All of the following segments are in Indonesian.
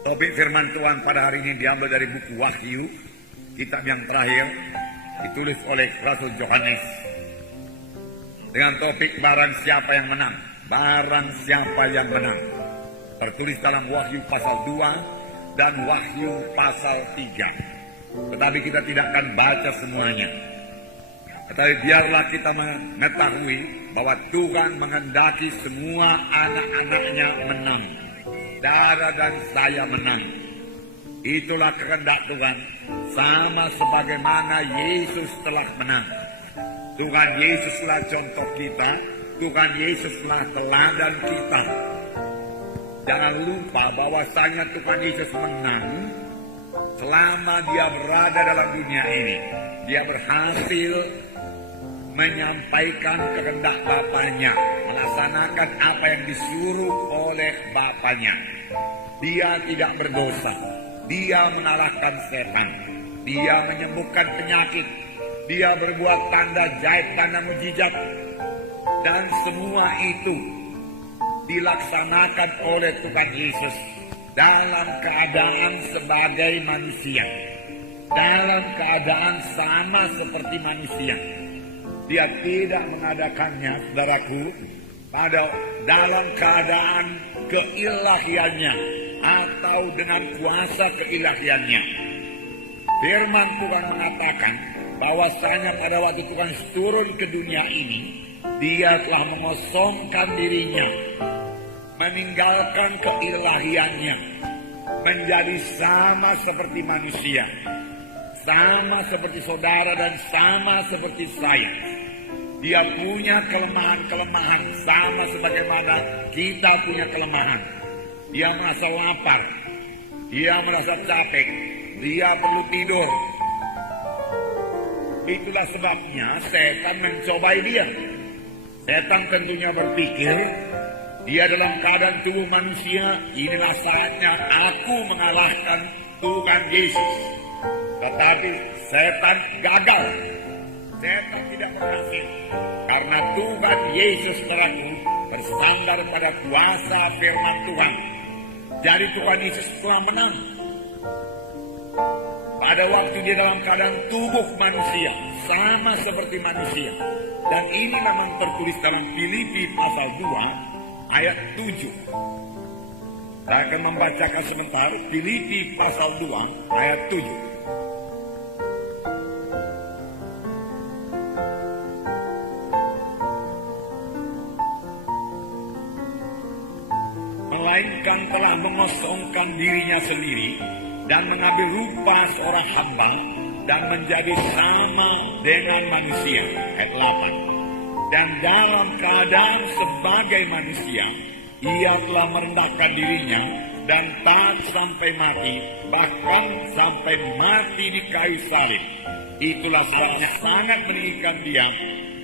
Topik firman Tuhan pada hari ini diambil dari buku Wahyu, kitab yang terakhir, ditulis oleh Rasul Yohanes. Dengan topik barang siapa yang menang, barang siapa yang menang. Tertulis dalam Wahyu pasal 2 dan Wahyu pasal 3. Tetapi kita tidak akan baca semuanya. Tetapi biarlah kita mengetahui bahwa Tuhan menghendaki semua anak-anaknya menang. Dara dan saya menang. Itulah kehendak Tuhan, sama sebagaimana Yesus telah menang. Tuhan Yesuslah contoh kita, Tuhan Yesuslah teladan kita. Jangan lupa bahwasanya Tuhan Yesus menang selama dia berada dalam dunia ini. Dia berhasil menyampaikan kehendak Bapanya, melaksanakan apa yang disuruh oleh Bapanya. Dia tidak berdosa, dia mengalahkan setan, dia menyembuhkan penyakit, dia berbuat tanda jahit, tanda mujizat, dan semua itu dilaksanakan oleh Tuhan Yesus dalam keadaan sebagai manusia, dalam keadaan sama seperti manusia. Dia tidak mengadakannya, saudaraku, dalam keadaan keilahiannya atau dengan kuasa keilahiannya. Firman Tuhan mengatakan bahwasanya pada waktu Tuhan turun ke dunia ini, dia telah mengosongkan dirinya, meninggalkan keilahiannya, menjadi sama seperti manusia, sama seperti saudara dan sama seperti saya. Dia punya kelemahan-kelemahan sama sebagaimana kita punya kelemahan. Dia merasa lapar, dia merasa capek, dia perlu tidur. Itulah sebabnya setan mencobai dia. Setan tentunya berpikir, dia dalam keadaan tubuh manusia, inilah saatnya aku mengalahkan Tuhan Yesus. Tetapi setan gagal. Setan tidak berhasil. Karena Tuhan Yesus terakhir bersandar pada kuasa firman Tuhan. Jadi Tuhan Yesus telah menang. Pada waktu dia dalam keadaan tubuh manusia, sama seperti manusia. Dan ini memang tertulis dalam Filipi pasal 2 ayat 7. Saya akan membacakan sebentar Filipi pasal 2 ayat 7. Melainkan telah mengosongkan dirinya sendiri dan mengambil rupa seorang hamba dan menjadi sama dengan manusia. Ayat 8. Dan dalam keadaan sebagai manusia, ia telah merendahkan dirinya dan taat sampai mati, bahkan sampai mati di kayu salib. Itulah sebabnya sangat meninggikan dia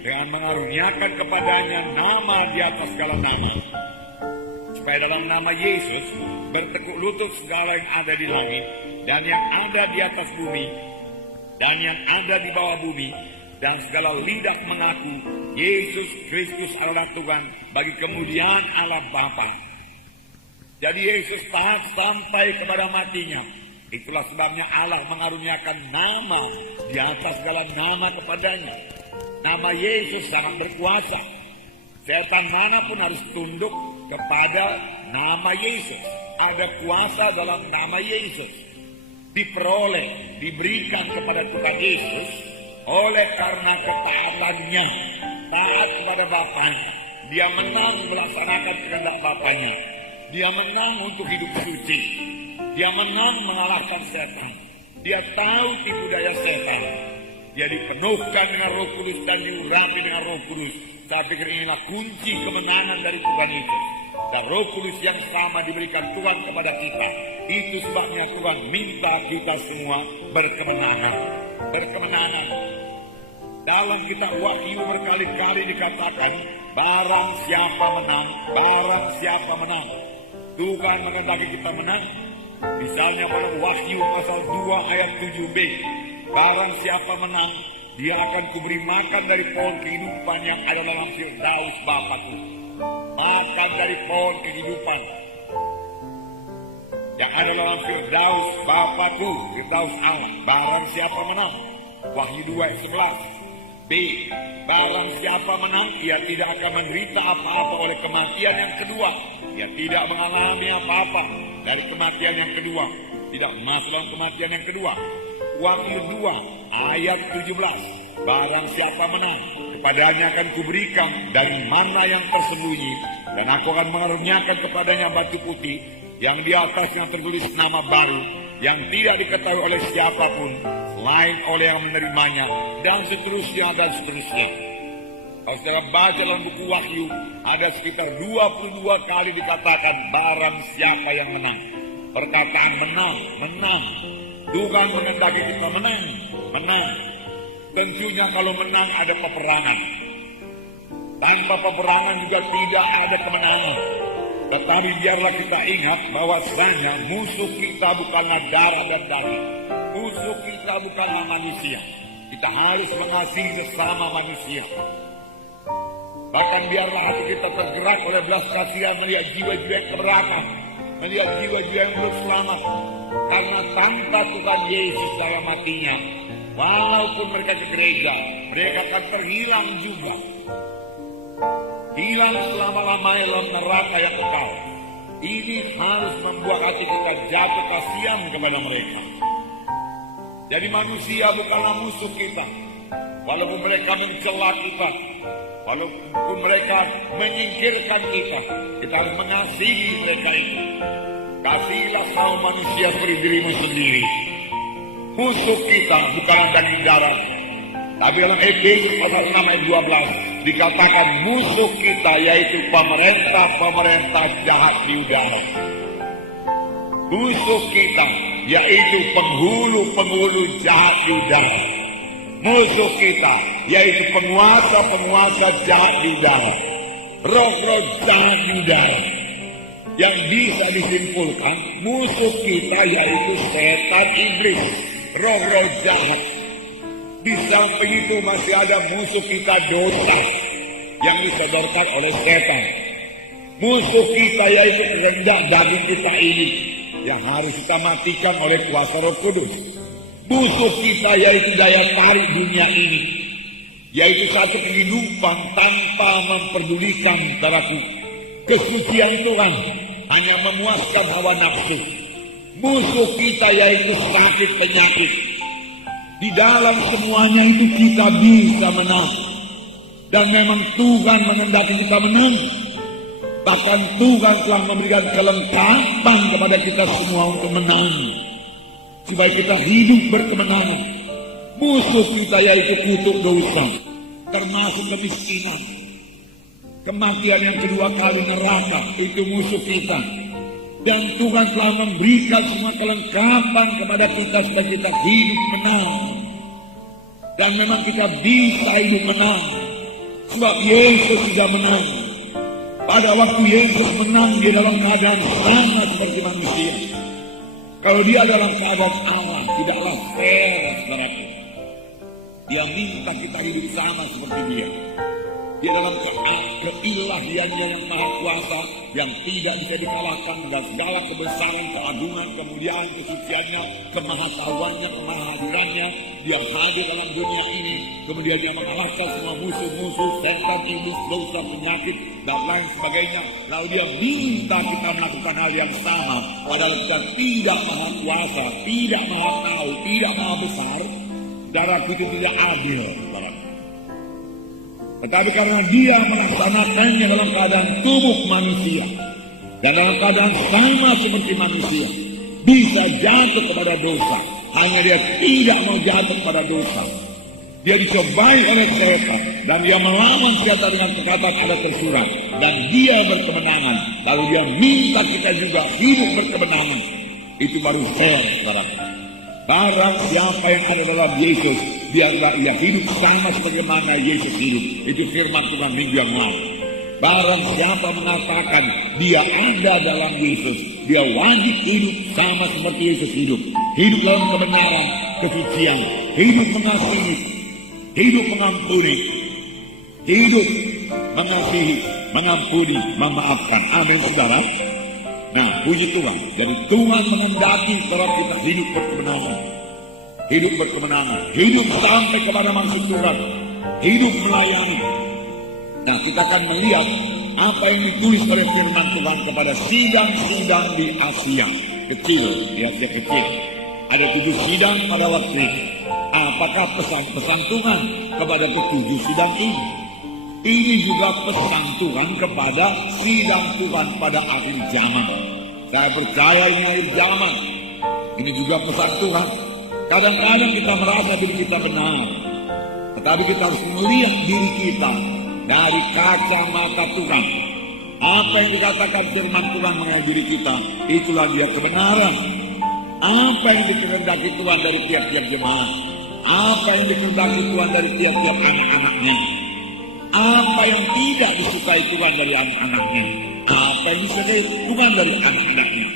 dengan mengaruniakan kepadanya nama di atas segala nama, supaya dalam nama Yesus bertekuk lutut segala yang ada di langit dan yang ada di atas bumi dan yang ada di bawah bumi, dan segala lidah mengaku Yesus Kristus adalah Tuhan bagi kemuliaan Allah Bapa. Jadi Yesus taat sampai kepada matinya. Itulah sebabnya Allah mengaruniakan nama di atas segala nama kepadanya. Nama Yesus sangat berkuasa. Setan manapun harus tunduk kepada nama Yesus. Ada kuasa dalam nama Yesus. Diperoleh, diberikan kepada Tuhan Yesus oleh karena ketaatannya, taat kepada Bapanya. Dia menang melaksanakan kehendak Bapanya. Dia menang untuk hidup suci. Dia menang mengalahkan setan. Dia tahu tipu daya setan. Dia dipenuhkan dengan Roh Kudus dan diurapi dengan Roh Kudus. Saya pikir inilah kunci kemenangan dari Tuhan Yesus. Dan Roh Kudus yang sama diberikan Tuhan kepada kita. Itu sebabnya Tuhan minta kita semua berkemenangan. Berkemenangan. Dalam kitab Wahyu berkali-kali dikatakan, barang siapa menang, barang siapa menang. Tuhan menghendaki kita menang. Misalnya pada Wahyu pasal 2 ayat 7b, barang siapa menang, dia akan kuberi makan dari pohon kehidupan yang ada dalam Firdaus Bapakku. Makan dari pohon kehidupan. Yang ada dalam Firdaus Bapakku, Firdaus Allah. Barang siapa menang, Wahyu 2:11. B. Barang siapa menang, ia tidak akan menderita apa-apa oleh kematian yang kedua. Ia tidak mengalami apa-apa dari kematian yang kedua. Tidak masuk dalam kematian yang kedua. Wahyu 2:17. Barang siapa menang, kepadanya akan kuberikan dari mana yang tersembunyi, dan aku akan mengaruniakan kepadanya batu putih, yang di atasnya tertulis nama baru, yang tidak diketahui oleh siapapun selain oleh yang menerimanya, dan seterusnya dan seterusnya. Kalau saya baca dalam buku Wahyu, ada sekitar 22 kali dikatakan barang siapa yang menang. Perkataan menang, menang. Tuhan mengendaki kita menang, menang. Tentunya kalau menang ada peperangan. Tanpa peperangan juga tidak ada kemenangan. Tetapi biarlah kita ingat bahwasanya musuh kita bukanlah darah dan daging. Musuh kita bukanlah manusia. Kita harus mengasihi sesama manusia. Bahkan biarlah hati kita tergerak oleh belas kasihan melihat jiwa-jiwa yang keberatan, melihat jiwa-jiwa yang belum selamat. Karena tanpa Tuhan Yesus dalam matinya, walaupun mereka ke gereja, mereka akan terhilang juga. Hilang selama-lamanya dalam neraka yang kekal. Ini harus membuat hati kita jatuh kasihan kepada mereka. Jadi manusia bukanlah musuh kita. Walaupun mereka mencela kita, walaupun mereka menyingkirkan kita harus mengasihi mereka itu. Kasihilah kaum manusia seperti dirimu sendiri. Musuh kita bukanlah daging darah. Tapi dalam Efesus pasal 6 ayat 12 dikatakan musuh kita yaitu pemerintah-pemerintah jahat di udara. Musuh kita yaitu penghulu-penghulu jahat di udara. Musuh kita yaitu penguasa-penguasa jahat di udara. Roh-roh jahat di udara. Yang bisa disimpulkan musuh kita yaitu setan iblis, roh-roh jahat. Di samping itu masih ada musuh kita dosa yang disodorkan oleh setan. Musuh kita yaitu kehendak daging kita ini yang harus kita matikan oleh kuasa Roh Kudus. Musuh kita yaitu daya tarik dunia ini, yaitu satu kehidupan tanpa memperdulikan daraku. Kesucian Tuhan hanya memuaskan hawa nafsu. Musuh kita yaitu sakit penyakit. Di dalam semuanya itu kita bisa menang. Dan memang Tuhan mengendaki kita menang. Bahkan Tuhan telah memberikan kelengkapan kepada kita semua untuk menang. Supaya kita hidup berkemenangan. Musuh kita yaitu kutuk dosa, termasuk kemiskinan. Kematian yang kedua kali neraka, itu musuh kita. Dan Tuhan telah memberikan semua kelengkapan kepada kita supaya kita hidup menang. Dan memang kita bisa hidup menang. Sebab Yesus sudah menang. Pada waktu Yesus menang, dia dalam keadaan sama seperti manusia. Kalau dia dalam keadaan Allah, tidaklah fair, saudaraku. Dia minta kita hidup sama seperti dia. Dia dalam keilahiannya yang maha kuasa, yang tidak bisa dikalahkan, dan segala kebesaran, keagungan, kemuliaan, kesuciannya, kemahatauannya, kemahadirannya. Dia hadir dalam dunia ini, kemudian dia mengalahkan semua musuh-musuh, setan, iblis, dosa, penyakit, dan lain sebagainya. Lalu dia minta kita melakukan hal yang sama, padahal kita tidak maha kuasa, tidak maha tahu, tidak maha besar. Darahku itu tidak adil, tetapi karena dia melaksanakannya dalam keadaan tubuh manusia dan dalam keadaan sama seperti manusia, bisa jatuh kepada dosa. Hanya dia tidak mau jatuh kepada dosa. Dia dicobai oleh setan dan dia melawan setan dengan perkataan ada tersurat, dan dia berkemenangan. Lalu dia minta kita juga hidup berkemenangan. Itu baru fair, saudara. Barang siapa yang ada dalam Yesus, biarlah ia hidup sama sebagaimana Yesus hidup. Itu firman Tuhan minggu yang lalu. Barang siapa mengatakan dia ada dalam Yesus, dia wajib hidup sama seperti Yesus hidup. Hidup dalam kebenaran, kesucian, hidup mengasihi, hidup mengampuni, hidup mengasihi, mengampuni, memaafkan. Amin, saudara. Nah, puji Tuhan. Jadi Tuhan menghendaki kalau kita hidup berkemenangan. Hidup berkemenangan. Hidup sampai kepada maksud Tuhan. Hidup melayani. Nah, kita akan melihat apa yang ditulis oleh firman Tuhan kepada sidang-sidang di Asia kecil, di Asia kecil. Ada 7 sidang pada waktu itu. Apakah pesan-pesan Tuhan kepada ke-7 sidang ini? Ini juga pesan Tuhan kepada sidang Tuhan pada akhir zaman. Saya percaya ini akhir zaman. Ini juga pesan Tuhan. Kadang-kadang kita merasa diri kita benar, tetapi kita harus melihat diri kita dari kacamata Tuhan. Apa yang dikatakan firman Tuhan mengenai diri kita, itulah dia kebenaran. Apa yang dikehendaki Tuhan dari tiap-tiap jemaat, apa yang dikehendaki Tuhan dari tiap-tiap anak-anaknya, apa yang tidak disukai Tuhan dari anak-anaknya, apa yang disukai Tuhan dari anak-anaknya.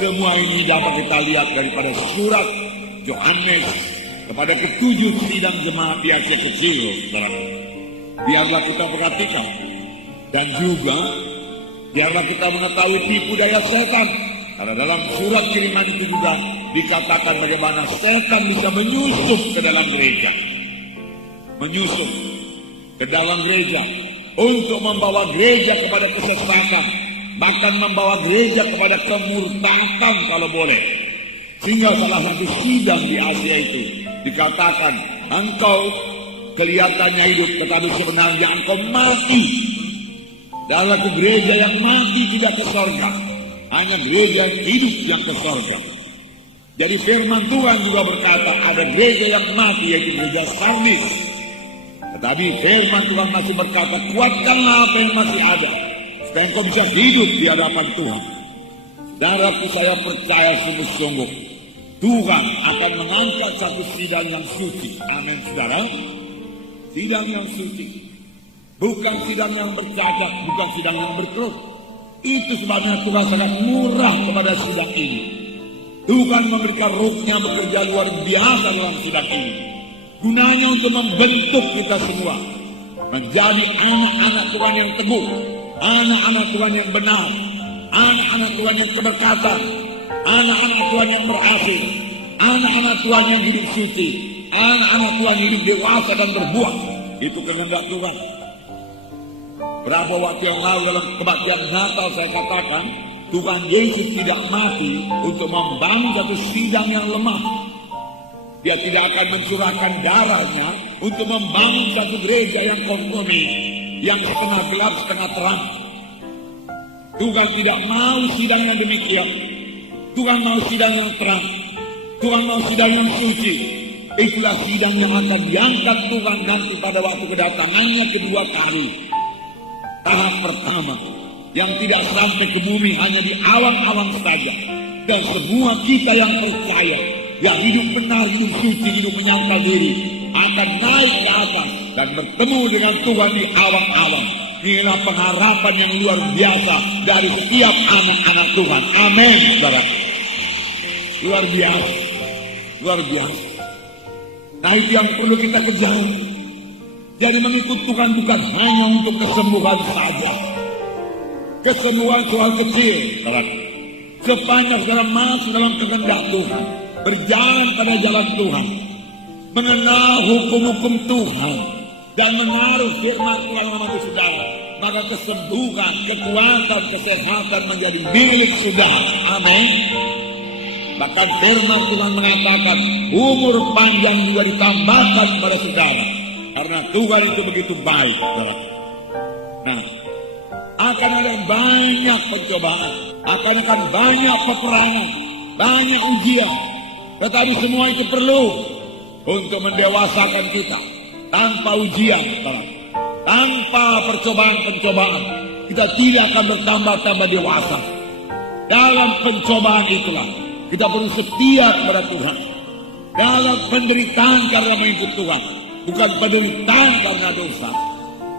Semua ini dapat kita lihat daripada surat Yohanes kepada ke-7 sidang jemaat di Asia kecil, saudara. Biarlah kita perhatikan, dan juga biarlah kita mengetahui tipu daya setan. Karena dalam surat kiriman itu juga dikatakan bagaimana setan bisa menyusup ke dalam gereja. Menyusup ke dalam gereja untuk membawa gereja kepada kesesatan, bahkan membawa gereja kepada kemurtadan kalau boleh. Sehingga salah satu sidang di Asia itu dikatakan, engkau kelihatannya hidup, tetapi sebenarnya engkau mati. Dalam gereja yang mati tidak ke sorga, hanya gereja yang hidup yang ke sorga. Jadi firman Tuhan juga berkata ada gereja yang mati, yaitu gereja Sardis. Tetapi firman Tuhan masih berkata, kuatkanlah apa yang masih ada, supaya engkau bisa hidup di hadapan Tuhan. Saudaraku, saya percaya sungguh-sungguh Tuhan akan mengangkat satu sidang yang suci. Amin, saudara. Sidang yang suci. Bukan sidang yang bercacat, bukan sidang yang berkerut. Itu sebabnya Tuhan sangat murah kepada sidang ini. Tuhan memberikan rohnya bekerja luar biasa dalam sidang ini. Gunanya untuk membentuk kita semua menjadi anak-anak Tuhan yang teguh, anak-anak Tuhan yang benar, anak-anak Tuhan yang keberkatan, anak-anak Tuhan yang berhasil, anak-anak Tuhan yang hidup suci, anak-anak Tuhan yang hidup dewasa dan berbuah. Itu kehendak Tuhan. Berapa waktu yang lalu dalam kebaktian Natal saya katakan, Tuhan Yesus tidak mati untuk membangun satu sidang yang lemah. Dia tidak akan mencurahkan darahnya untuk membangun satu gereja yang kompromi, yang setengah gelap setengah terang. Tuhan tidak mau sidang yang demikian. Tuhan mau sidang yang terang. Tuhan mau sidang yang suci. Itulah sidang yang akan diangkat Tuhan nanti pada waktu kedatangannya kedua kali. Tahap pertama yang tidak sampai ke bumi hanya di awang-awang saja, dan semua kita yang percaya, yang hidup benar, hidup suci, hidup menyangkal diri, akan naik ke atas dan bertemu dengan Tuhan di awang-awang. Inilah pengharapan yang luar biasa dari setiap anak-anak Tuhan. Amin, saudara. Luar biasa, luar biasa. Nah, itu yang perlu kita kejar. Jadi mengikut Tuhan bukan hanya untuk kesembuhan saja. Kesembuhan soal kecil, sepanjang saudara masuk dalam kehendak Tuhan, berjalan pada jalan Tuhan, mengenal hukum-hukum Tuhan, dan menaruh firman Tuhan dalam hati saudara, maka kesembuhan, kekuatan, kesehatan menjadi milik saudara. Amin. Bahkan firman Tuhan mengatakan umur panjang juga ditambahkan kepada saudara, karena Tuhan itu begitu baik. Nah, akan ada banyak pencobaan, akan banyak peperangan, banyak ujian, tetapi semua itu perlu untuk mendewasakan kita. Tanpa ujian, tanpa percobaan-pencobaan, kita tidak akan bertambah-tambah dewasa. Dalam pencobaan itulah kita perlu setia kepada Tuhan. Dalam penderitaan karena mengikut Tuhan, bukan penderitaan karena dosa,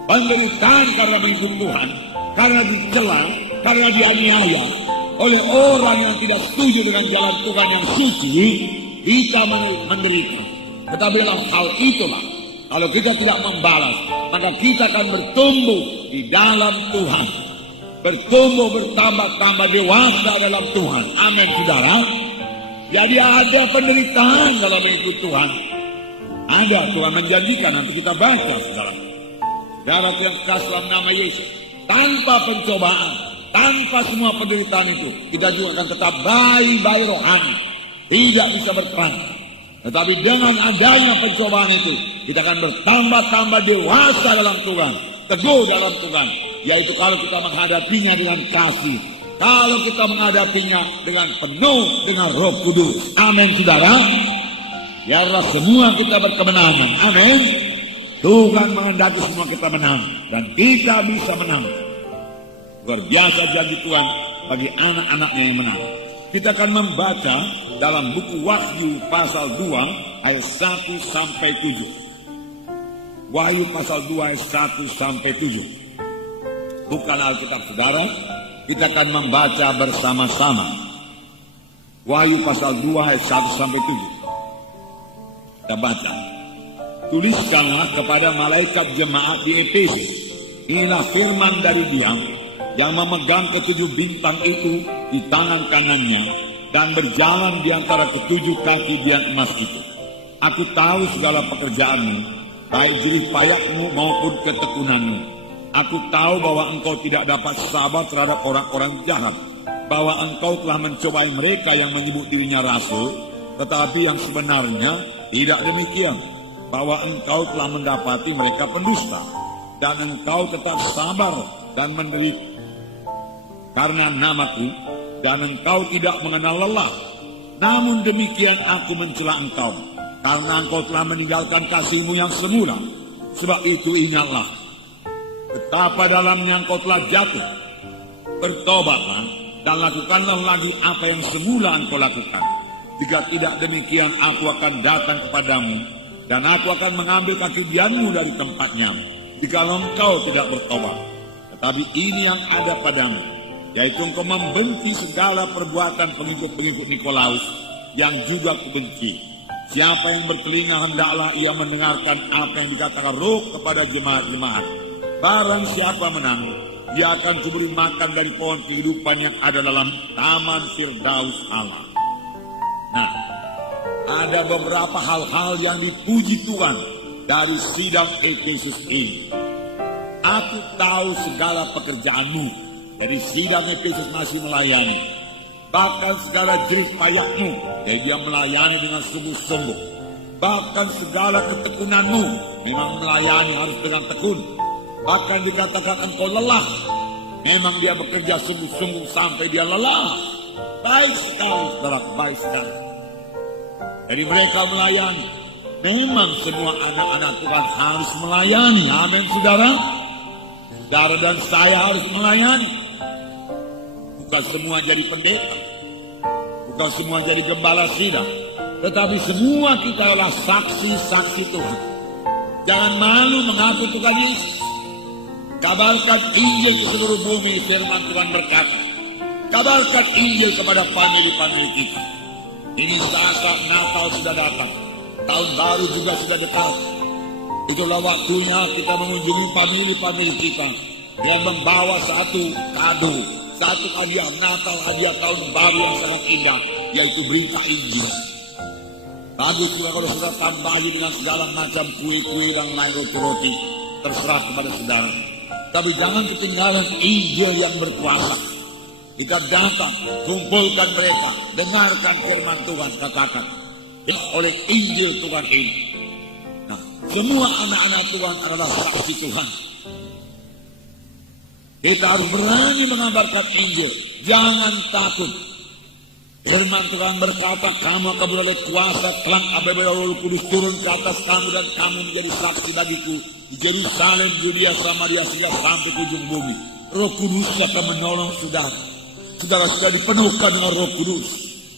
penderitaan karena mengikut Tuhan, karena dicela, karena dianiaya oleh orang yang tidak setuju dengan jalan Tuhan yang suci, kita menderita. Tetapi dalam hal itulah, kalau kita tidak membalas, maka kita akan bertumbuh di dalam Tuhan. bertumbuh bertambah-tambah dewasa dalam Tuhan. Amin, saudara. Jadi ada penderitaan dalam hidup Tuhan. Ada, Tuhan menjanjikan, nanti kita baca, saudara. Saudara yang kasih dalam nama Yesus, tanpa pencobaan, tanpa semua penderitaan itu, kita juga akan tetap bayi-bayi rohani, tidak bisa berperang. Tetapi dengan adanya pencobaan itu, kita akan bertambah-tambah dewasa dalam Tuhan, teguh dalam Tuhan. Yaitu kalau kita menghadapinya dengan kasih, kalau kita menghadapinya dengan penuh dengan Roh Kudus. Amin, saudara. Biarlah semua kita berkemenangan. Amin. Tuhan menghendaki semua kita menang, dan kita bisa menang. Luar biasa janji Tuhan bagi anak-anaknya yang menang. Kita akan membaca dalam buku Wahyu pasal 2 ayat 1 sampai 7. Wahyu pasal 2 ayat 1 sampai 7. Bukan Alkitab saudara, kita akan membaca bersama-sama. Wahyu pasal 2 ayat 1 sampai 7. Kita baca. Tuliskanlah kepada malaikat jemaat di Efesus, inilah firman dari Dia yang memegang ketujuh bintang itu di tangan kanannya dan berjalan di antara ketujuh kaki biang emas itu. Aku tahu segala pekerjaanmu, baik jerih payahmu maupun ketekunanmu. Aku tahu bahwa engkau tidak dapat sabar terhadap orang-orang jahat, bahwa engkau telah mencobai mereka yang menyebut dirinya rasul, tetapi yang sebenarnya tidak demikian, bahwa engkau telah mendapati mereka pendusta, dan engkau tetap sabar dan menderita karena namaku, dan engkau tidak mengenal lelah. Namun demikian aku mencela engkau, karena engkau telah meninggalkan kasihmu yang semula. Sebab itu ingatlah betapa dalamnya engkau telah jatuh. Bertobatlah dan lakukanlah lagi apa yang semula engkau lakukan. Jika tidak demikian, aku akan datang kepadamu, dan aku akan mengambil kaki bianmu dari tempatnya, jikalau engkau tidak bertobat. Tetapi ini yang ada padamu, yaitu engkau membenci segala perbuatan pengikut-pengikut Nikolaus, yang juga kubenci. Siapa yang bertelinga hendaklah ia mendengarkan apa yang dikatakan Roh kepada jemaat-jemaat. Barang siapa menang, dia akan kuberi makan dari pohon kehidupan yang ada dalam taman Firdaus Allah. Nah, ada beberapa hal-hal yang dipuji Tuhan dari sidang Efesus ini. Aku tahu segala pekerjaanmu. Dari sidang Efesus masih melayani. Bahkan segala jerih payahmu, jadi dia melayani dengan sungguh-sungguh. Bahkan segala ketekunanmu, memang melayani harus dengan tekun. Bahkan dikatakan engkau lelah, memang dia bekerja sungguh-sungguh sampai dia lelah. Baik sekali, saudara, baik sekali. Jadi mereka melayani. Memang semua anak-anak Tuhan harus melayani. Amin, saudara. Saudara dan saya harus melayani. Bukan semua jadi pendeta, bukan semua jadi gembala sidang, tetapi semua kita adalah saksi-saksi Tuhan. Jangan malu mengaku Tuhan Yesus. Kabarkan Injil ke seluruh bumi. Firman Tuhan berkata, kabarkan Injil kepada famili-famili kita. Ini saat Natal sudah datang, tahun baru juga sudah dekat. Itulah waktunya kita mengunjungi famili-famili kita yang membawa satu kado, satu hadiah Natal, hadiah tahun baru yang sangat indah, yaitu berita Injil. Tadi juga kalau saudara tambahi dengan segala macam kue-kue dan lain roti-roti, terserah kepada saudara. Tapi jangan ketinggalan Injil yang berkuasa. Jika datang, kumpulkan mereka, dengarkan firman Tuhan, katakan oleh Injil Tuhan ini. Nah, semua anak-anak Tuhan adalah saksi Tuhan. Kita harus berani mengabarkan Injil. Jangan takut. Firman Tuhan berkata, kamu akan beroleh kuasa telah apabila Roh Kudus turun ke atas kamu, dan kamu menjadi saksi bagiku di Yerusalem, Yudea, Samaria, hingga sampai ke ujung bumi. Roh Kudus akan menolong saudara. Saudara sudah dipenuhkan dengan Roh Kudus.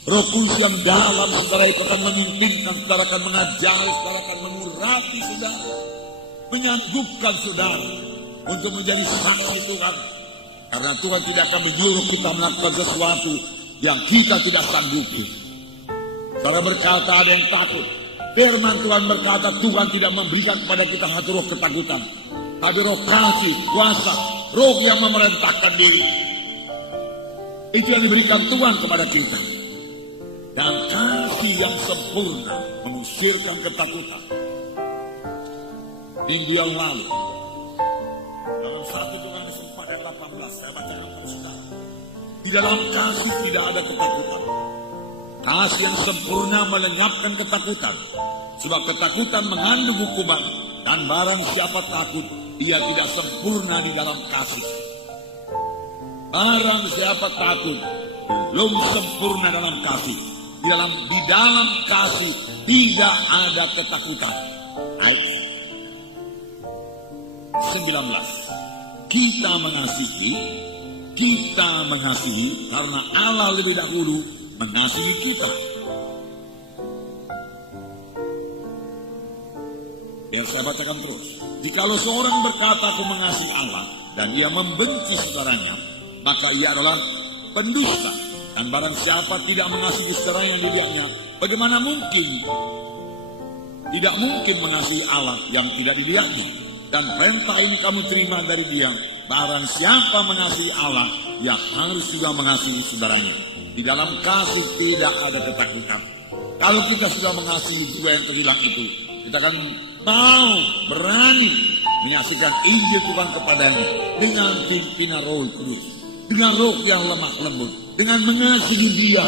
Roh Kudus yang dalam saudara itu akan memimpinkan, saudara akan mengajari, saudara akan mengurapi saudara, menyanggupkan saudara untuk menjadi saksi Tuhan. Karena Tuhan tidak akan menyuruh kita melakukan sesuatu yang kita tidak sanggupi. Saudara berkata ada yang takut. Firman Tuhan berkata Tuhan tidak memberikan kepada kita hati roh ketakutan, tapi roh kasih, kuasa, roh yang memerintahkan diri. Itu yang diberikan Tuhan kepada kita. Dan kasih yang sempurna mengusirkan ketakutan. Minggu yang lalu, dalam 1 Yohanes 4 ayat 18, saya bacakan untuk saudara. Di dalam kasih tidak ada ketakutan. Kasih yang sempurna melenyapkan ketakutan. Sebab ketakutan mengandung hukuman. Dan barang siapa takut, ia tidak sempurna di dalam kasih. Barang siapa takut, belum sempurna dalam kasih. Di dalam kasih tidak ada ketakutan. Ayat 19. Kita mengasihi karena Allah lebih dahulu mengasihi kita. Biar saya bacakan terus. Jikalau seorang berkata aku mengasihi Allah dan ia membenci saudaranya, maka ia adalah pendusta. Dan barang siapa tidak mengasihi saudara yang dilihatnya, bagaimana mungkin? Tidak mungkin mengasihi Allah yang tidak dilihatnya. Dan perintah ini kamu terima dari dia, barang siapa mengasihi Allah, ia harus juga mengasihi saudaranya. Di dalam kasih tidak ada ketakutan. Kalau kita sudah mengasihi jiwa yang terhilang itu, kita akan mau berani menyaksikan Injil Tuhan kepadanya dengan pimpinan Roh Kudus, dengan roh yang lemah lembut, dengan mengasihi dia,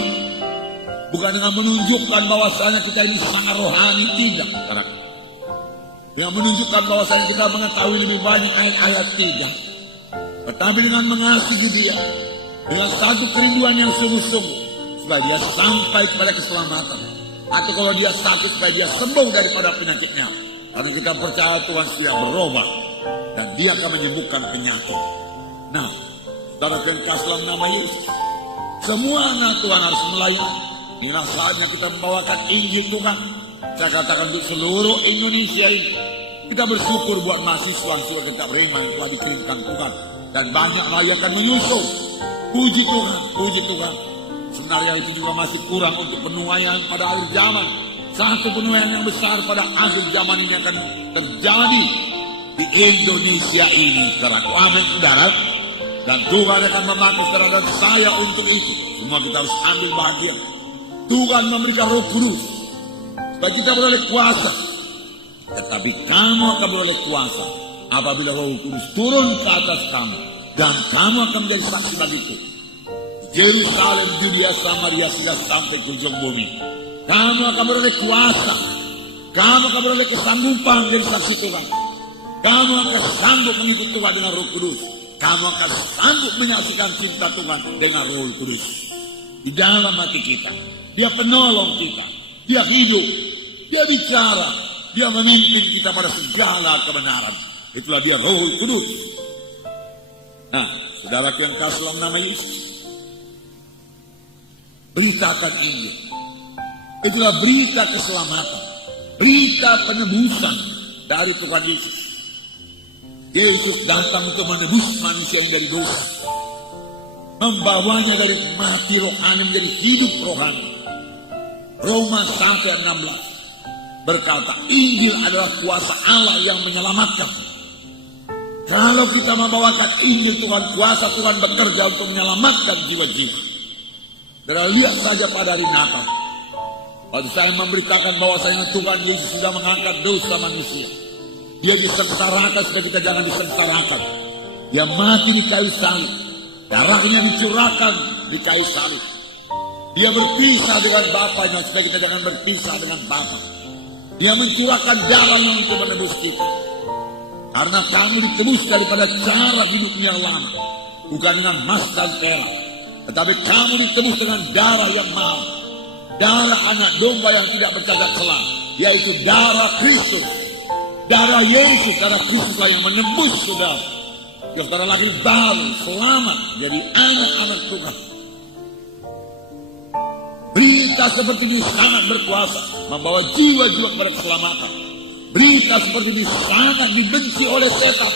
bukan dengan menunjukkan bahwasanya kita ini sangat rohani, tidak. Dengan menunjukkan bahwasanya kita mengetahui lebih banyak ayat-ayat, tidak. Tetapi dengan mengasihi dia, dengan satu kerinduan yang sungguh-sungguh, supaya dia sampai kepada keselamatan. Atau kalau dia sakit, supaya dia sembuh daripada penyakitnya. Karena kita percaya Tuhan sudah berobat, dan dia akan menyembuhkan penyakit. Nah, saudara yang kasih dalam nama Yesus, semua anak Tuhan harus melayani. Inilah saatnya kita membawakan Injil Tuhan. Saya katakan untuk seluruh Indonesia ini, kita bersyukur buat mahasiswa kita beriman yang telah dikirimkan Tuhan. Dan banyak lagi akan menyusul. Puji Tuhan, puji Tuhan. Sebenarnya itu juga masih kurang untuk penuaian pada akhir zaman. Satu penuaian yang besar pada akhir zaman ini akan terjadi di Indonesia ini. Karena amin, saudara. Dan Tuhan akan memakai saudara dan saya untuk itu. Semua kita harus ambil bahagia. Tuhan memberikan Roh Kudus supaya kita beroleh kuasa. Tetapi kamu akan beroleh kuasa apabila Roh Kudus turun ke atas kamu, dan kamu akan menjadi saksi bagiku. Yerusalem, Judea, Samaria, sudah sampai ke ujung bumi. Kamu akan beroleh kuasa. Kamu akan beroleh kesanggupan menjadi saksi Tuhan. Kamu akan sanggup mengikut Tuhan dengan Roh Kudus. Kamu akan sanggup menyaksikan cinta Tuhan dengan Roh Kudus di dalam hati kita. Dia penolong kita. Dia hidup. Dia bicara. Dia memimpin kita pada segala kebenaran. Itulah dia Roh Kudus. Nah, saudara yang kasih dalam nama Yesus, beritakan Injil. Itulah berita keselamatan, berita penebusan dari Tuhan Yesus. Yesus datang untuk menebus manusia yang dari dosa, membawanya dari mati rohani menjadi hidup rohani. Roma 1 ayat 16 berkata, Injil adalah kuasa Allah yang menyelamatkan. Kalau kita membawakan Injil Tuhan, kuasa Tuhan bekerja untuk menyelamatkan jiwa-jiwa. Dan lihat saja pada hari Natal, waktu saya memberitakan bahwasanya Tuhan Yesus sudah mengangkat dosa manusia. Dia disengsarakan supaya kita jangan disengsarakan. Dia mati di kayu salib, darahnya dicurahkan di kayu salib. Dia berpisah dengan Bapanya supaya kita jangan berpisah dengan Bapa. Dia mencurahkan darahnya untuk menebus kita. Karena kamu ditebus daripada cara hidupnya yang lama, bukan dengan emas dan perak, tetapi kamu ditebus dengan darah yang mahal, darah anak domba yang tidak bercacat celah, yaitu darah Kristus, darah Yesus, darah Kristuslah yang menebus saudara. Saudara lagi baru selamat jadi anak-anak Tuhan. Berita seperti ini sangat berkuasa membawa jiwa-jiwa kepada keselamatan. Berita seperti ini sangat dibenci oleh setan.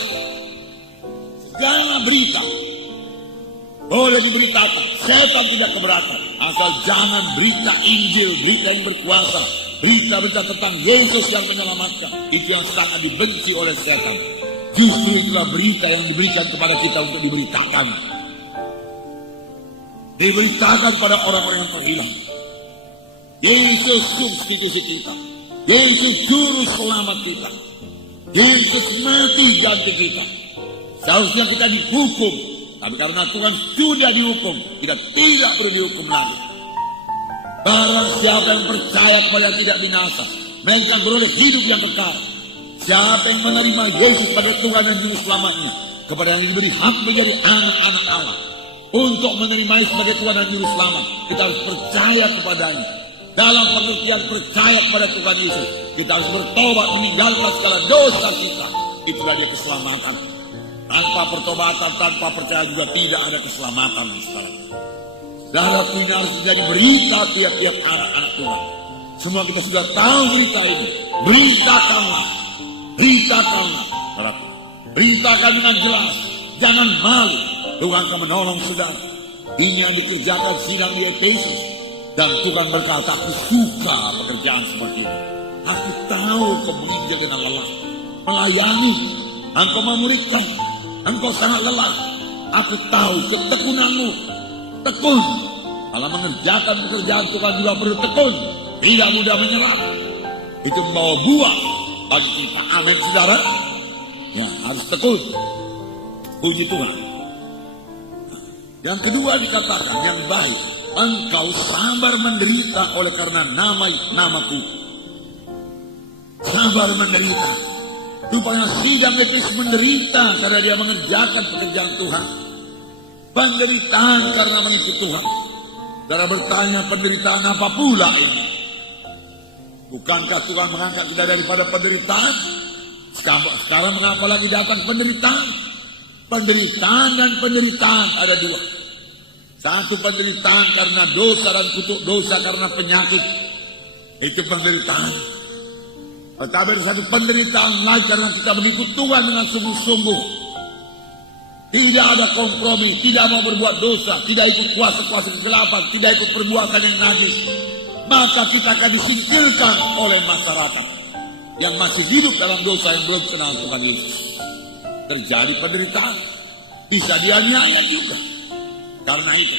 Segala berita boleh diberitakan, setan tidak keberatan, asal jangan berita Injil, berita yang berkuasa, berita-berita tentang Yesus yang menyelamatkan. Itu yang sangat dibenci oleh setan. justru itulah berita yang diberikan kepada kita untuk diberitakan. Diberitakan pada orang-orang yang terhilang. Yesus substitusi kita. Yesus juru selamat kita. Yesus mati ganti kita. Seharusnya kita dihukum, tapi karena Tuhan sudah dihukum, kita tidak perlu dihukum lagi. Barang siapa yang percaya kepada tidak binasa, mereka beroleh hidup yang kekal. Siapa yang menerima Yesus sebagai Tuhan dan Juru Selamatnya, kepada yang diberi hak menjadi anak-anak Allah. Untuk menerima Yesus sebagai Tuhan dan Juru Selamat, kita harus percaya kepadanya. Dalam pengertian percaya kepada Tuhan Yesus, kita harus bertobat meninggalkan segala dosa kita. Itulah dia keselamatan. Tanpa pertobatan, tanpa percaya juga tidak ada keselamatan. Darah ini harus menjadi berita tiap-tiap anak-anak Tuhan. Semua kita sudah tahu berita ini. Beritakanlah. Beritakanlah. Beritakan dengan jelas. Jangan malu. Tuhan akan menolong saudara. Ini yang dikerjakan sidang di Efesus. Dan Tuhan berkata, aku suka pekerjaan seperti ini. Aku tahu kau menginjil dengan lelah. Melayani. Engkau memuridkan. Engkau sangat lelah. Aku tahu ketekunanmu. Tekun. Kalau mengerjakan pekerjaan Tuhan juga perlu tekun. Tidak mudah menyerah. Itu membawa buah bagi kita. Amin saudara. Ya, harus tekun. Puji Tuhan. Yang kedua dikatakan yang baik. Engkau sabar menderita oleh karena namaku. Sabar menderita. Rupanya sidang Efesus menderita karena dia mengerjakan pekerjaan Tuhan. Penderitaan karena mengikut Tuhan. Saudara bertanya, penderitaan apa pula ini? Bukankah Tuhan mengangkat kita daripada penderitaan? Sekarang mengapa lagi datang penderitaan? Penderitaan dan penderitaan ada dua. Satu penderitaan karena dosa dan kutuk dosa karena penyakit. Itu penderitaan. Tetapi ada satu penderitaan lain karena kita mengikut Tuhan dengan sungguh-sungguh. Tidak ada kompromi, tidak mau berbuat dosa, tidak ikut kuasa-kuasa kegelapan, tidak ikut perbuatan yang najis. Maka kita akan disingkirkan oleh masyarakat yang masih hidup dalam dosa yang belum kenal Tuhan Yesus. Terjadi penderitaan, bisa dianiaya juga karena itu.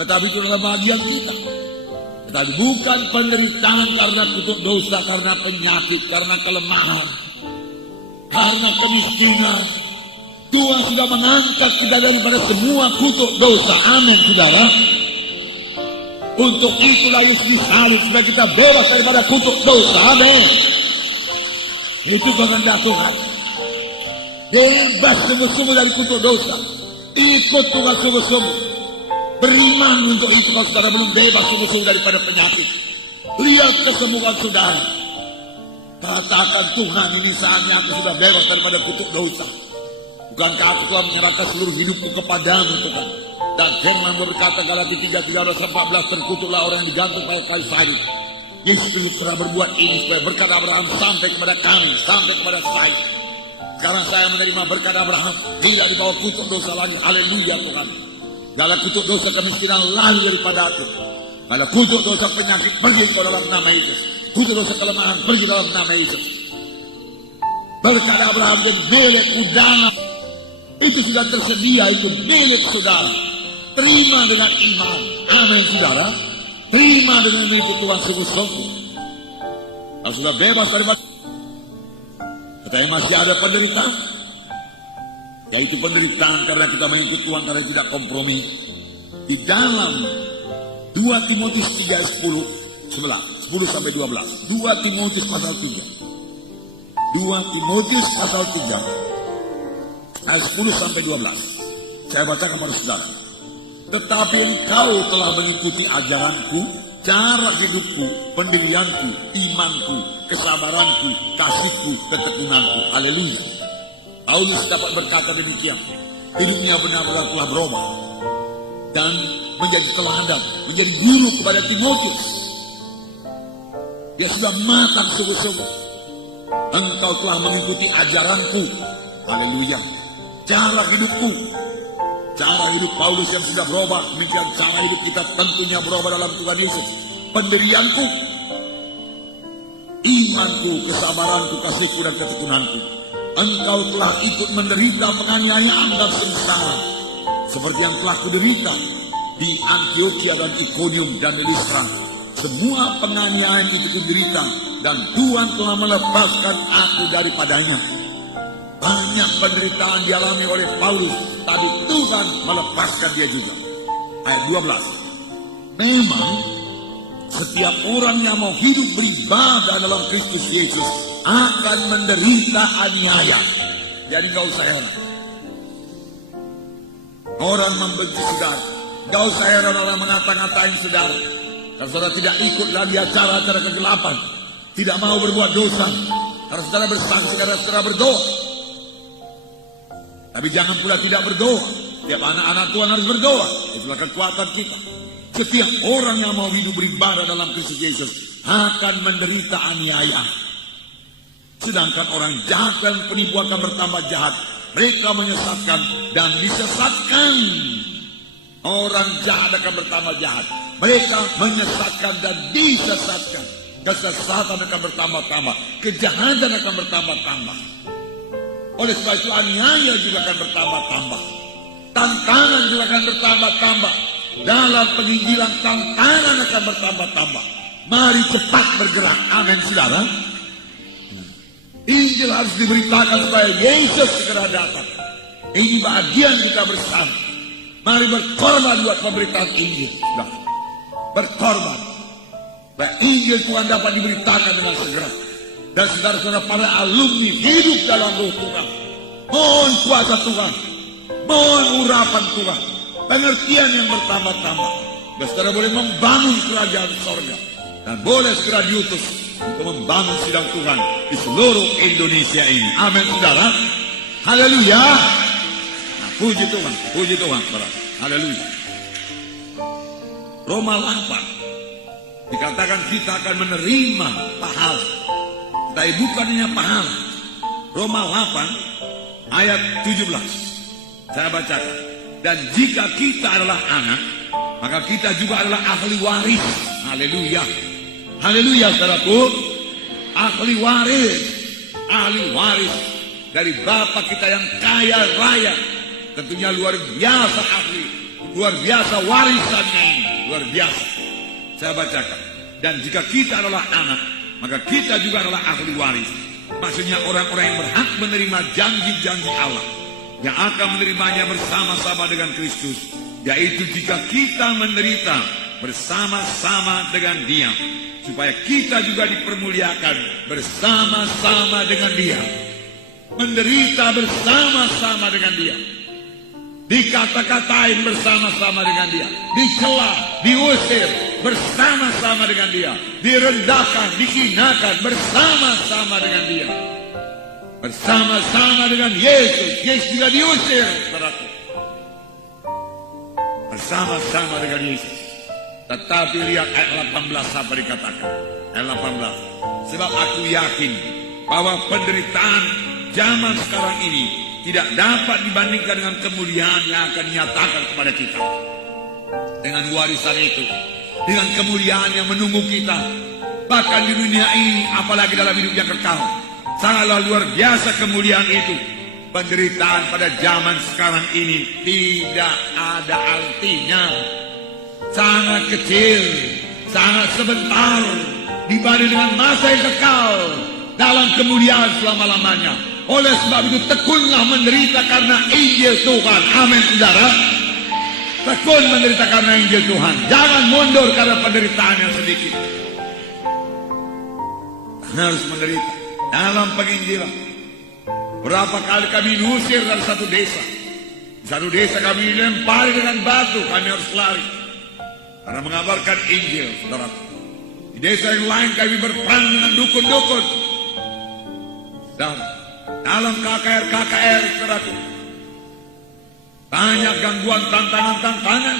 Tetapi itu adalah bagian kita. Tetapi bukan penderitaan karena kutuk dosa, karena penyakit, karena kelemahan, karena kemiskinan. Tuhan sudah mengangkat kita daripada semua kutuk dosa. Amin saudara. Untuk itulah Yesus disalib supaya kita bebas daripada kutuk dosa. Amin. Itu kehendak Tuhan. Bebas sungguh-sungguh dari kutuk dosa. Ikut Tuhan sungguh-sungguh. Beriman untuk itu kalau saudara belum bebas sungguh-sungguh daripada penyakit. Lihat kesembuhan saudara. Katakan, Tuhan, ini saatnya aku sudah bebas daripada kutuk dosa. Bukankah aku telah menyerahkan seluruh hidupku kepadamu, Tuhan? Dan firman berkata Galatia 3:14, terkutuklah orang yang digantung pada kayu salib. Yesus telah berbuat ini supaya berkat Abraham sampai kepada kami, sampai kepada saya. Sekarang saya menerima berkat Abraham, tidak dibawa kutuk dosa lagi. Haleluya Tuhan. Dalam kutuk dosa kemiskinan lari daripada aku. Ada kutuk dosa penyakit, pergi ke dalam nama Yesus. Kutuk dosa kelemahan, pergi dalam nama Yesus. Berkat Abraham dan milik udara. Itu sudah tersedia, itu milik saudara. Terima dengan iman. Amin saudara. Terima dengan itu Tuhan sungguh-sungguh. Kalau sudah bebas dari katanya masih ada penderitaan. Yaitu penderitaan karena kita mengikut Tuhan karena tidak kompromi. Di dalam 2 Timotius 3:10-12. 2 Timotius pasal 3. 2 Timotius pasal 3. Ayat 10-12. Saya baca kepada saudara. Tetapi engkau telah mengikuti ajaranku, cara hidupku, pendirianku, imanku, kesabaranku, kasihku, ketekunanku. Haleluya. Paulus dapat berkata demikian. Hidupnya benar-benar telah berubah dan menjadi teladan, menjadi guru kepada Timotius. Dia sudah matang sungguh-sungguh. Engkau telah mengikuti ajaranku. Haleluya. Cara hidupku, cara hidup Paulus yang sudah berubah, demikian cara hidup kita tentunya berubah dalam Tuhan Yesus. Pendirianku, imanku, kesabaranku, kasihku, dan ketekunanku. engkau telah ikut menderita penganiayaan dan sengsara, seperti yang telah kuderita di Antioquia dan Iconium dan Listra. Semua penganiayaan itu kuderita, dan Tuhan telah melepaskan aku daripadanya. Banyak penderitaan dialami oleh Paulus, tapi Tuhan melepaskan dia juga. Ayat 12. Memang setiap orang yang mau hidup beribadah dalam Kristus Yesus akan menderita aniaya. Jadi gak usah heran. Orang membenci saudara, gak usah heran orang mengata-ngatain saudara. Karena saudara tidak ikut lagi acara-acara kegelapan, tidak mau berbuat dosa, karena saudara bersaksi karena saudara berdoa. Tapi jangan pula tidak berdoa. Setiap anak-anak Tuhan harus berdoa. Itulah kekuatan kita. Setiap orang yang mau hidup beribadah dalam Kristus Yesus akan menderita aniaya. Sedangkan orang jahat dan penipu akan bertambah jahat. Mereka menyesatkan dan disesatkan. Orang jahat akan bertambah jahat. Mereka menyesatkan dan disesatkan. Kesesatan akan bertambah-tambah. Kejahatan akan bertambah-tambah. Oleh sebab itu aniaya juga akan bertambah-tambah. Tantangan juga akan bertambah-tambah. Dalam penginjilan tantangan akan bertambah-tambah. Mari cepat bergerak. Amin saudara. Injil harus diberitakan supaya Yesus segera datang. Ini bagian kita bersama. Mari berkorban buat pemberitaan Injil. Berkorban. Supaya Injil Tuhan dapat diberitakan dengan segera. Dan saudara-saudara para alumni hidup dalam roh Tuhan. Mohon kuasa Tuhan. Mohon urapan Tuhan. Pengertian yang bertambah-tambah. Dan saudara boleh membangun kerajaan sorga. Dan boleh segera diutus untuk membangun sidang Tuhan di seluruh Indonesia ini. Amin saudara. Haleluya. Nah, puji Tuhan. Puji Tuhan saudara. Haleluya. Roma 8. Dikatakan kita akan menerima pahala. Tapi bukan hanya pahala. Roma 8 ayat 17. Saya bacakan. Dan jika kita adalah anak, maka kita juga adalah ahli waris. Haleluya. Haleluya saudaraku. Ahli waris. Ahli waris dari Bapa kita yang kaya raya. Tentunya luar biasa ahli. Luar biasa warisannya ini. Luar biasa. Saya bacakan. Dan jika kita adalah anak, maka kita juga adalah ahli waris. Maksudnya orang-orang yang berhak menerima janji-janji Allah, yang akan menerimanya bersama-sama dengan Kristus. Yaitu jika kita menderita bersama-sama dengan Dia, supaya kita juga dipermuliakan bersama-sama dengan Dia. Menderita bersama-sama dengan Dia. Dikata-katain bersama-sama dengan Dia. Dicela, diusir bersama-sama dengan Dia. Direndahkan, dihinakan bersama-sama dengan Dia. Bersama-sama dengan Yesus. Yesus juga diusir. Bersama-sama dengan Yesus. Tetapi lihat ayat 18 apa dikatakan. Ayat 18. Sebab aku yakin bahwa penderitaan zaman sekarang ini tidak dapat dibandingkan dengan kemuliaan yang akan dinyatakan kepada kita. Dengan warisan itu, dengan kemuliaan yang menunggu kita, bahkan di dunia ini, apalagi dalam hidup yang kekal, sangatlah luar biasa kemuliaan itu. Penderitaan pada zaman sekarang ini tidak ada artinya, sangat kecil, sangat sebentar dibanding dengan masa yang kekal dalam kemuliaan selama-lamanya. Oleh sebab itu tekunlah menderita karena Injil Tuhan. Amin saudara. Tekun menderita karena Injil Tuhan. Jangan mundur karena penderitaan yang sedikit. Harus menderita dalam penginjilan. Berapa kali kami diusir dari satu desa. Di satu desa kami dilempari dengan batu. Kami harus lari karena mengabarkan Injil saudara. Di desa yang lain kami berperang dengan dukun-dukun. Dan dalam KKR saudaraku, banyak gangguan, tantangan.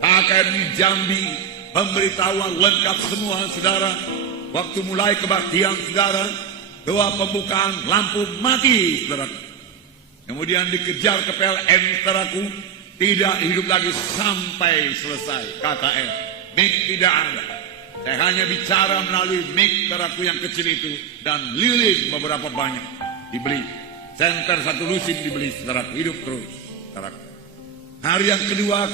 KKR di Jambi, pemberitahuan lengkap semua saudara. Waktu mulai kebaktian saudara, doa pembukaan, lampu mati saudaraku. Kemudian dikejar ke PLN saudaraku, tidak hidup lagi sampai selesai KKR. Mic tidak ada. Saya hanya bicara melalui mic saudaraku yang kecil itu dan lilin beberapa banyak. dibeli. Senter 1 lusin dibeli, saudara, hidup terus. Saudara. Hari yang kedua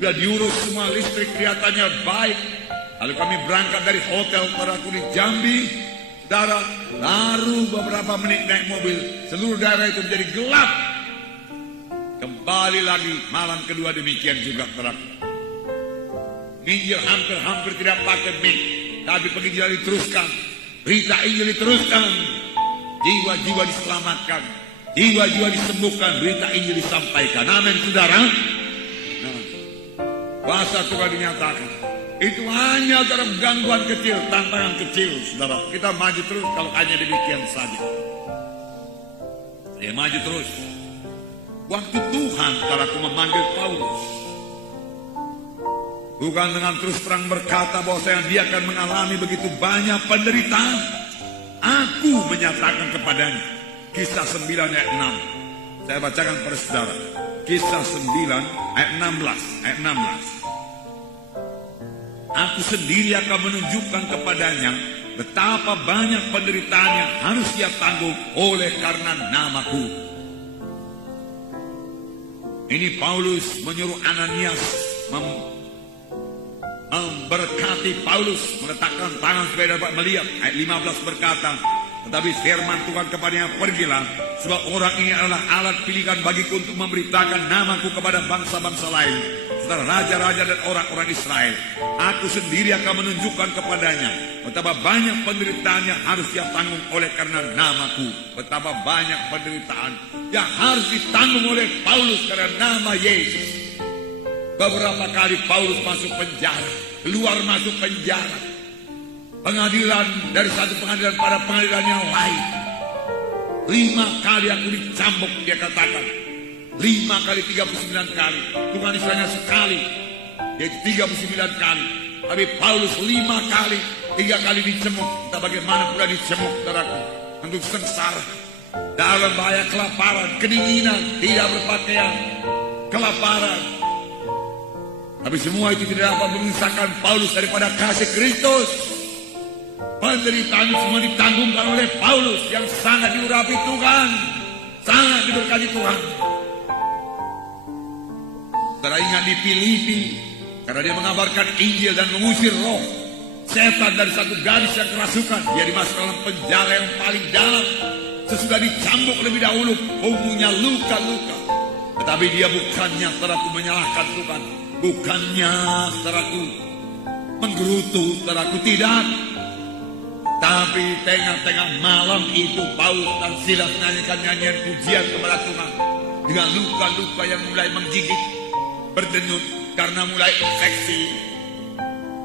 sudah diurus semua, listrik kelihatannya baik. Lalu kami berangkat dari hotel saudaraku di Jambi. Saudara, baru beberapa menit naik mobil, seluruh daerah itu menjadi gelap. Kembali lagi malam kedua demikian juga, saudara. Injil hampir tidak pakai mic, tapi penginjilan diteruskan, berita Injil diteruskan, jiwa-jiwa diselamatkan, jiwa-jiwa disembuhkan, berita Injil disampaikan. Amin, saudara. Nah, kuasa Tuhan dinyatakan. Itu hanya dalam gangguan kecil, tantangan kecil, saudara. Kita maju terus kalau hanya demikian saja. Dia maju terus. Waktu Tuhan, saudaraku, memanggil Paulus, bukan dengan terus terang berkata bahwa dia akan mengalami begitu banyak penderitaan. Aku menyatakan kepadanya. Kisah 9 ayat 6. Saya bacakan pada saudara. Kisah 9 ayat 16. Aku sendiri akan menunjukkan kepadanya betapa banyak penderitaan yang harus ia tanggung oleh karena namaku. Ini Paulus menyuruh Ananias memberkati Paulus, meletakkan tangan supaya dapat melihat. Ayat 15 berkata, tetapi firman Tuhan kepadanya, pergilah, sebab orang ini adalah alat pilihan bagiku untuk memberitakan namaku kepada bangsa-bangsa lain, serta raja-raja dan orang-orang Israel. Aku sendiri akan menunjukkan kepadanya betapa banyak penderitaan yang harus dia tanggung oleh karena namaku. Betapa banyak penderitaan yang harus ditanggung oleh Paulus karena nama Yesus. Beberapa kali Paulus masuk penjara, keluar masuk penjara, pengadilan dari satu pengadilan pada pengadilan yang lain. 5 kali aku dicambuk, dia katakan. 5 kali 39 kali. Tuhan istilahnya sekali, yaitu 39 kali. Tapi Paulus 5 kali, 3 kali dicemuk. Entah bagaimana pula dicemuk, saudaraku, untuk sengsara, dalam bahaya kelaparan, kedinginan, tidak berpakaian, kelaparan. Tapi semua itu tidak dapat memisahkan Paulus daripada kasih Kristus. Penderitaan semua ditanggungkan oleh Paulus yang sangat diurapi Tuhan, sangat diberkati Tuhan. Saudara ingat di Filipi, karena dia mengabarkan Injil dan mengusir roh setan dari satu gadis yang kerasukan, dia dimasukkan dalam penjara yang paling dalam. Sesudah dicambuk lebih dahulu, punggungnya luka-luka. Tetapi dia bukannya, saudaraku, menyalahkan Tuhan. Bukannya, saudaraku, menggerutu, saudaraku, tidak. Tapi tengah-tengah malam itu Paulus dan Silas menyanyikan nyanyian pujian kepada Tuhan dengan luka-luka yang mulai menggigit, berdenyut karena mulai infeksi.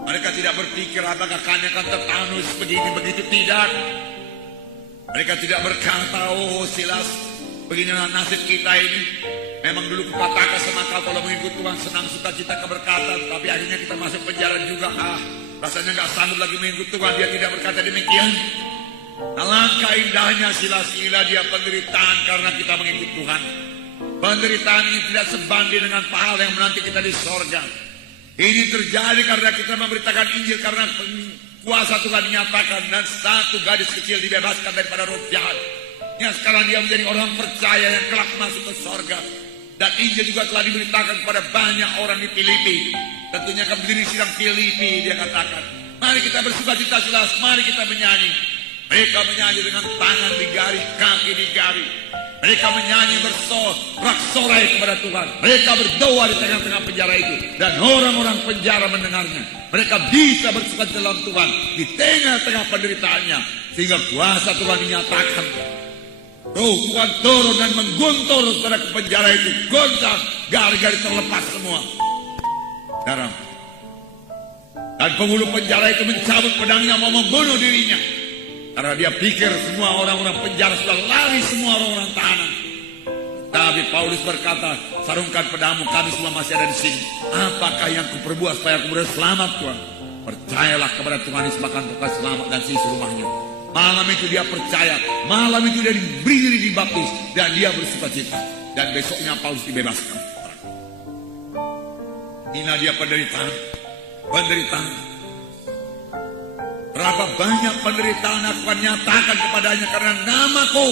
Mereka tidak berpikir apakah kakinya akan tetanus begini begitu, tidak. Mereka tidak berkata, oh Silas, beginilah nasib kita ini. Memang dulu kukatakan sama kau kalau mengikut Tuhan senang sukacita keberkatan, tapi akhirnya kita masuk penjara juga. Rasanya gak sanggup lagi mengikut Tuhan. Dia tidak berkata demikian. Alangkah indahnya sila-sila dia penderitaan karena kita mengikut Tuhan. Penderitaan ini tidak sebanding dengan pahala yang menanti kita di sorga. Ini terjadi karena kita memberitakan Injil, karena kuasa Tuhan dinyatakan, dan satu gadis kecil dibebaskan daripada roh jahat. Yang sekarang dia menjadi orang percaya yang kelak masuk ke sorga. Dan Injil juga telah diberitakan kepada banyak orang di Filipi. Tentunya akan berdiri sidang Filipi, dia katakan. Mari kita bersukacita, Silas, mari kita menyanyi. Mereka menyanyi dengan tangan digari, kaki digari. Mereka menyanyi bersorak-sorai kepada Tuhan. Mereka berdoa di tengah-tengah penjara itu. Dan orang-orang penjara mendengarnya. Mereka bisa bersukacita dalam Tuhan di tengah-tengah penderitaannya. Sehingga kuasa Tuhan dinyatakan. Roh Tuhan turun dan mengguntur saudara ke penjara itu. Goncang, gari-gari terlepas semua. Sekarang, dan penghulu penjara itu mencabut pedangnya mau membunuh dirinya. Karena dia pikir semua orang-orang penjara sudah lari, semua orang-orang tahanan. Tapi Paulus berkata, sarungkan pedangmu, kami semua masih ada di sini. Apakah yang kuperbuat supaya aku boleh selamat, Tuhan? Percayalah kepada Tuhan Yesus, bahkan kau selamat dan sisi rumahnya. Malam itu dia percaya, malam itu dia diberi diri dibaptis, dan dia bersukacita. Dan besoknya Paulus dibebaskan. Inilah dia penderitaan. Berapa banyak penderitaan aku akan nyatakan kepadanya karena namaku.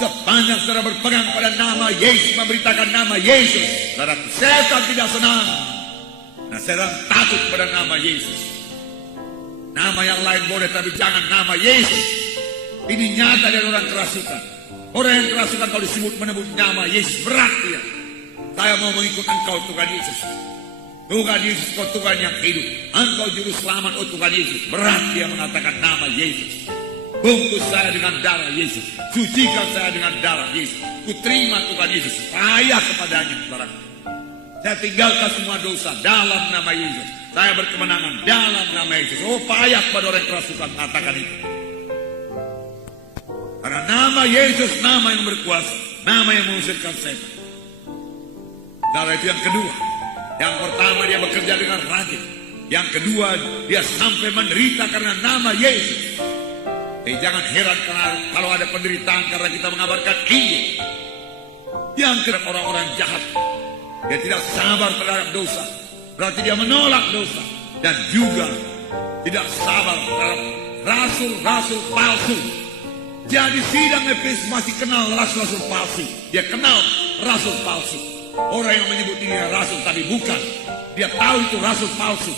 Sepanjang saudara berpegang pada nama Yesus, memberitakan nama Yesus, saudara, setan tidak senang. Nah, saudara takut pada nama Yesus. Nama yang lain boleh, tapi jangan nama Yesus. Ini nyata dari orang kerasukan. Orang yang kerasukan kalau disebut menyebut nama Yesus, berat dia. Saya mau mengikut Engkau Tuhan Yesus. Tuhan Yesus, Kau Tuhan yang hidup. Engkau juru selamat, oh Tuhan Yesus. Berat dia mengatakan nama Yesus. Bungkus saya dengan darah Yesus. Sucikan saya dengan darah Yesus. Ku terima Tuhan Yesus. Saya kepadanya, saudara. Saya tinggalkan semua dosa dalam nama Yesus. Saya berkemenangan dalam nama Yesus. Oh, payah pada orang kerasukan mengatakan itu. Karena nama Yesus, nama yang berkuasa. Nama yang mengusirkan setan. Saudara, itu yang kedua. Yang pertama, dia bekerja dengan rajin. Yang kedua, dia sampai menderita karena nama Yesus. Jangan heran kalau ada penderitaan karena kita mengabarkan Injil. Yang kedua, orang-orang jahat. Dia tidak sabar terhadap dosa. Berarti dia menolak dosa. Dan juga tidak sabar terhadap rasul-rasul palsu. Jadi sidang Efesus masih kenal rasul-rasul palsu. Dia kenal rasul palsu. Orang yang menyebut dirinya rasul tapi bukan. Dia tahu itu rasul palsu.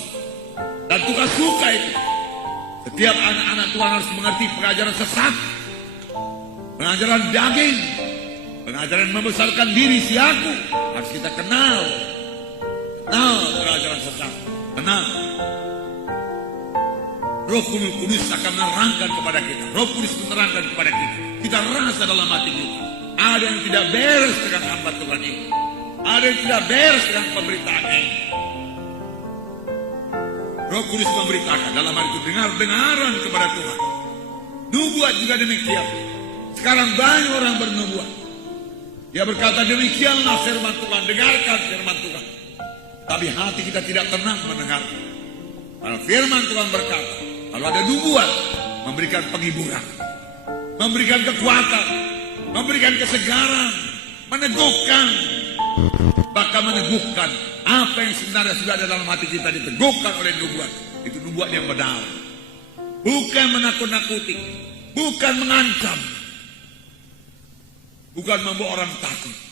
Dan Tuhan suka itu. Setiap anak-anak Tuhan harus mengerti pengajaran sesat, pengajaran daging, pengajaran membesarkan diri si aku. Harus kita kenal pengajaran sesat, kenal. Roh Kudus akan menerangkan kepada kita. Roh Kudus menerangkan kepada kita. Kita rasa dalam hati kita. Ada yang tidak beres dengan hamba Tuhan ini. Ada yang tidak beres dengan pemberitaan ini. Roh Kudus memberitakan dalam hal itu dengar-dengaran kepada Tuhan. Nubuat juga demikian. Sekarang banyak orang bernubuat. Dia berkata demikianlah firman Tuhan, dengarkan firman Tuhan. Tapi hati kita tidak tenang mendengar. Kalau firman Tuhan berkata, kalau ada nubuat, memberikan penghiburan, memberikan kekuatan, memberikan kesegaran, meneguhkan, bahkan meneguhkan apa yang sebenarnya sudah ada dalam hati kita diteguhkan oleh nubuat. Itu nubuat yang benar. Bukan menakut-nakuti, bukan mengancam, bukan membuat orang takut.